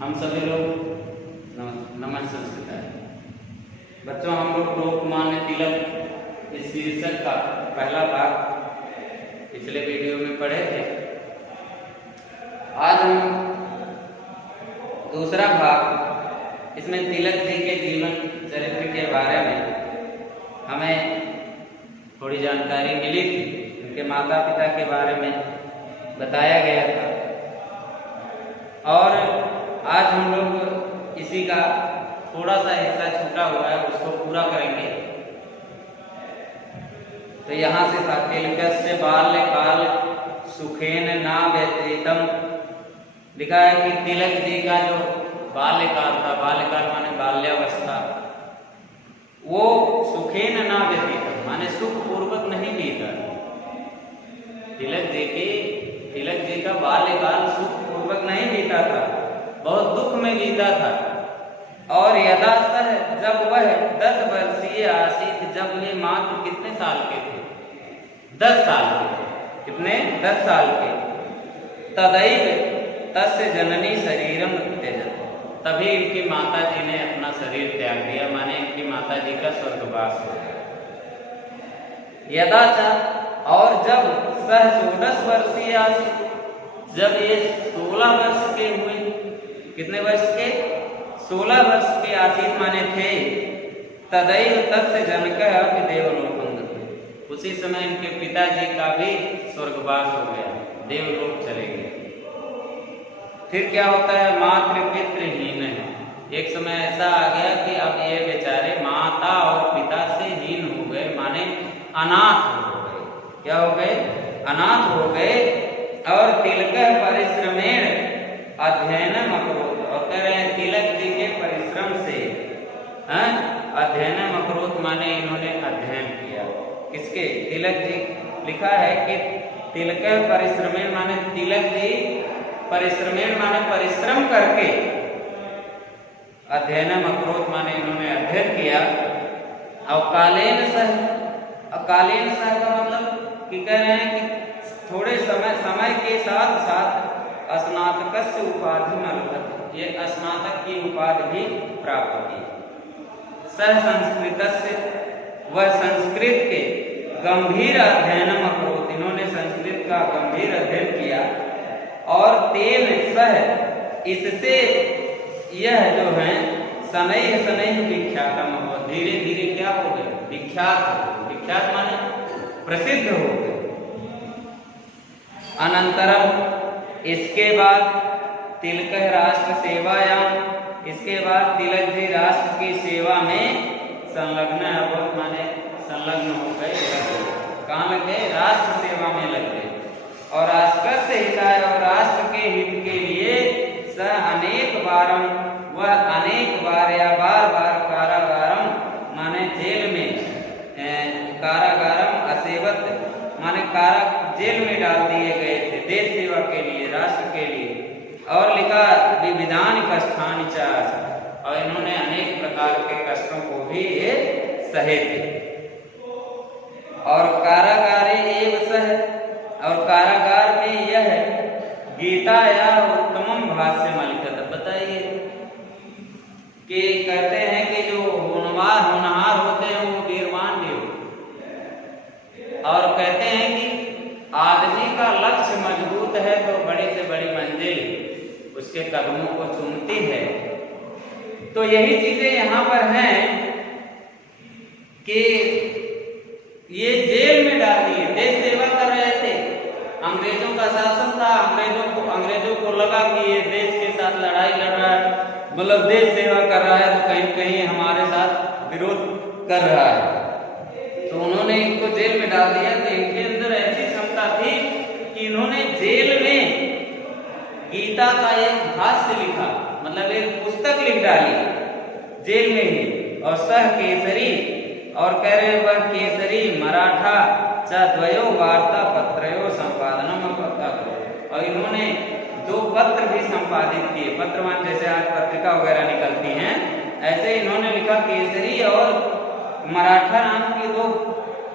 हम सभी लोग नमन संस्कृत है। बच्चों, हम लोग लोकमान्य तिलक इस शीर्षक का पहला भाग पिछले वीडियो में पढ़े थे। आज हम दूसरा भाग, इसमें तिलक जी के जीवन चरित्र के बारे में हमें थोड़ी जानकारी मिली थी। उनके माता पिता के बारे में बताया गया था और आज हम लोग इसी का थोड़ा सा हिस्सा छूटा हुआ है, उसको पूरा करेंगे। तो यहाँ से था, तिलकस्य बाल्यकाल सुखेन न व्यतीतम। लिखा है कि तिलक जी का जो बाल्यकाल था, बाल्यकाल माने बाल्यावस्था, वो सुखेन न व्यतीतम माने सुख पूर्वक नहीं बीता। तिलक जी का बाल्यकाल सुख पूर्वक नहीं बीता था, बहुत दुख में बीता था। और यदा सह, जब वह 10 वर्षीय आसीत, जब ये मात्र कितने साल के थे? 10 साल के। कितने? 10 साल के। तदैव तस्य जननी शरीरम त्यजत, तभी इनकी माता जी ने अपना शरीर त्याग दिया, माने इनकी माता जी का स्वर्गवास हो गया। यदा च, और जब सह 16 वर्षीय आसीत, जब ये 16 वर्ष के हुए। कितने वर्ष के? 16 वर्ष के आसीत माने थे। तदैव तस्य जनकः अपि देवलोकं गतः, उसी समय इनके पिताजी का भी स्वर्गवास हो गया, देवलोक चले गए। फिर क्या होता है? मातृ पितृहीन है। एक समय ऐसा आ गया कि अब ये बेचारे माता और पिता से हीन हो गए, माने अनाथ हो गए। क्या हो गए? अनाथ हो गए। और तिलकः परिश्रमेण अध्ययनम अकरोत्, और कह रहे हैं तिलक जी के परिश्रम से अध्ययनम अकरोत् माने इन्होंने अध्ययन किया। किसके? तिलक जी। लिखा है कि तिलकः परिश्रमेण माने तिलक जी परिश्रमेण माने परिश्रम करके, अध्ययनम अकरोत् माने इन्होंने अध्ययन किया। और कालेन सह, कालेन सह का मतलब कि कह रहे हैं कि थोड़े समय के साथ साथ स्नातकस्य उपाधि में अलभत, ये स्नातक की उपाधि भी प्राप्त की। सह संस्कृतस्य, वह संस्कृत के गंभीर अध्ययनम अकरोत्, इन्होंने संस्कृत का गंभीर अध्ययन किया। और तेन सह, इससे यह जो है शनैः शनैः विख्यातम हो, धीरे धीरे क्या हो गए? विख्यात हो गए। विख्यात माने प्रसिद्ध हो गए। अनंतरम, इसके बाद तिलकः राष्ट्र सेवायाम, इसके बाद तिलक जी राष्ट्र की सेवा में संलग्न अभवत् माने संलग्न हो गए। कहाँ लग गए? राष्ट्र सेवा में लग गए। और राष्ट्रस्य हिताय, और राष्ट्र के हित के लिए स अनेक बारम, वह अनेक बार या बार बार कारागारम माने जेल में, कारागारम असेवत माने जेल में डाल दिए गए थे देश सेवा के लिए, राष्ट्र के लिए। और लिखा विविधानि कष्टानि च, और इन्होंने अनेक प्रकार के कष्टों को भी सहे थे। और कारागारे एव सह, और कारागार में यह गीता या उत्तमम भाष्य लिखा था। बताइए कि कहते हैं कि जो होनहार होते हैं वो वीरवान भी होते, और कहते हैं कि आदमी का लक्ष्य मजबूत है तो बड़ी से बड़ी मंजिल उसके कदमों को चूमती है। तो यही चीजें यहाँ पर हैं कि ये जेल में डाल दिए, देश सेवा कर रहे थे, अंग्रेजों का शासन था, अंग्रेजों को लगा कि ये देश के साथ लड़ाई लड़ रहा है, मतलब देश सेवा कर रहा है, तो कहीं कहीं हमारे साथ विरोध कर रहा है। तो उन्होंने इनको जेल में डाल दिया। तो इनके अंदर ऐसी क्षमता थी कि इन्होंने जेल में गीता का एक भाष्य लिखा, मतलब एक पुस्तक लिख डाली जेल में ही। और सह केसरी, और कह रहे वह केसरी मराठा च द्वयो वार्ता पत्रयो संपादनम अकरोत्, और इन्होंने 2 पत्र भी संपादित किए। पत्र मान जैसे आज पत्रिका वगैरह निकलती हैं, ऐसे इन्होंने लिखा। केसरी और मराठा नाम की 2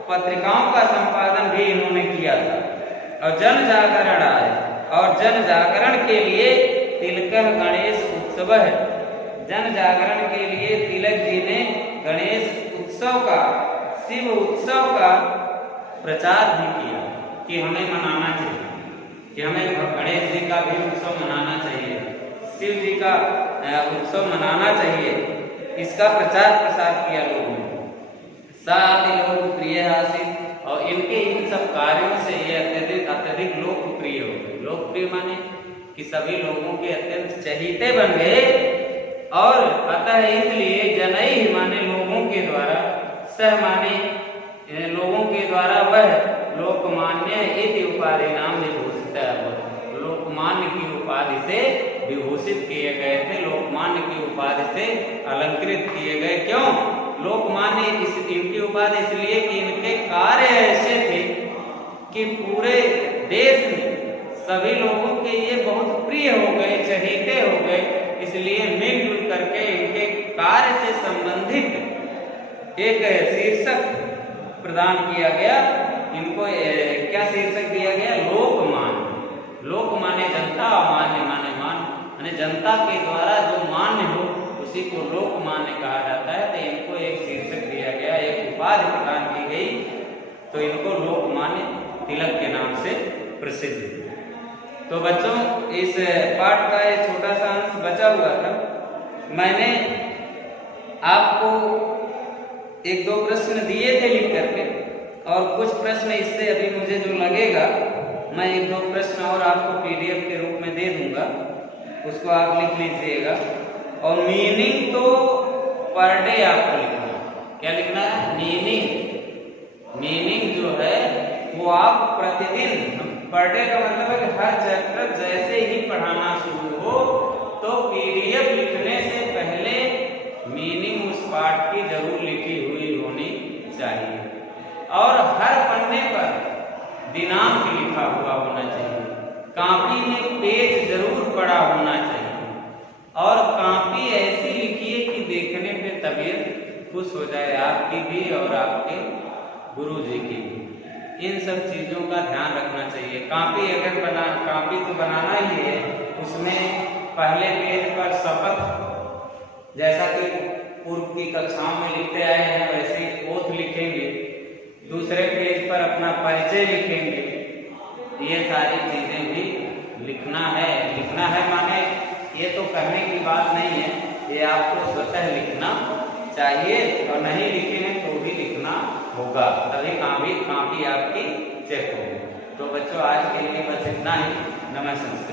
पत्रिकाओं का संपादन भी इन्होंने किया था। और जन जागरण आए, और जन जागरण के लिए तिलकः गणेश सुबह जन जागरण के लिए तिलक जी ने गणेश उत्सव का, शिव उत्सव का प्रचार भी किया कि हमें मनाना चाहिए, कि हमें गणेश जी का भी उत्सव मनाना चाहिए, शिव जी का उत्सव मनाना चाहिए। इसका प्रचार प्रसार किया लोगों ने। साथ ही लोकप्रिय हासिल, और इनके इन सब कार्यों से ये अत्यधिक लोकप्रिय हो गए। लोकप्रिय माने कि सभी लोगों के अत्यंत चहीते बन गए, और अतः इसलिए जनई माने लोगों के द्वारा, सह माने लोगों के द्वारा वह लोकमान्य इति उपाधि नाम विभूषित है। लोकमान्य की उपाधि से विभूषित किए गए थे, लोकमान्य की उपाधि से अलंकृत किए गए। क्यों लोकमान्य? इनकी उपाधि इसलिए कि इनके कार्य ऐसे थे कि पूरे देश में सभी लोगों के ये बहुत प्रिय हो गए, चहेते हो गए। इसलिए मिलजुल करके इनके कार्य से संबंधित एक शीर्षक प्रदान किया गया। इनको क्या शीर्षक दिया गया? लोकमान्य। लोक माने जनता, मान्य माने मान, यानी जनता के द्वारा जो मान्य हो उसी को लोकमान्य कहा जाता है। तो इनको एक शीर्षक दिया गया, एक उपाधि प्रदान की गई, तो इनको लोकमान्य तिलक के नाम से प्रसिद्ध। तो बच्चों, इस पाठ का एक छोटा सा अंश बचा हुआ था। मैंने आपको एक दो प्रश्न दिए थे लिख करके, और कुछ प्रश्न इससे अभी मुझे जो लगेगा, मैं एक दो प्रश्न और आपको PDF के रूप में दे दूंगा, उसको आप लिख लीजिएगा। और मीनिंग तो पर डे आपको लिखना है। क्या लिखना है? मीनिंग जो है वो आप प्रतिदिन, पर डे का मतलब है कि हर चैप्टर जैसे ही पढ़ाना शुरू हो तो PDF लिखने से पहले मीनिंग उस पाठ की जरूर लिखी हुई होनी चाहिए, और हर पन्ने पर दिनांक लिखा हुआ होना चाहिए। कॉपी में पेज जरूर पड़ा होना चाहिए, और कॉपी ऐसी लिखिए कि देखने पे तबीयत खुश हो जाए आपकी भी और आपके गुरुजी की भी। इन सब चीजों का ध्यान रखना चाहिए। कॉपी तो बनाना ही है, उसमें पहले पेज पर शपथ, जैसा कि पूर्व की कक्षाओं में लिखते आए हैं वैसे ओथ लिखेंगे। दूसरे पेज पर अपना परिचय लिखेंगे। ये सारी चीजें भी लिखना है। लिखना है माने ये तो करने की बात नहीं है, ये आपको स्वतः लिखना चाहिए, और नहीं लिखे हैं तो भी लिखना होगा, तभी कॉपी आपकी चेक होगी। तो बच्चों, आज के लिए बस इतना ही। नमस्कार।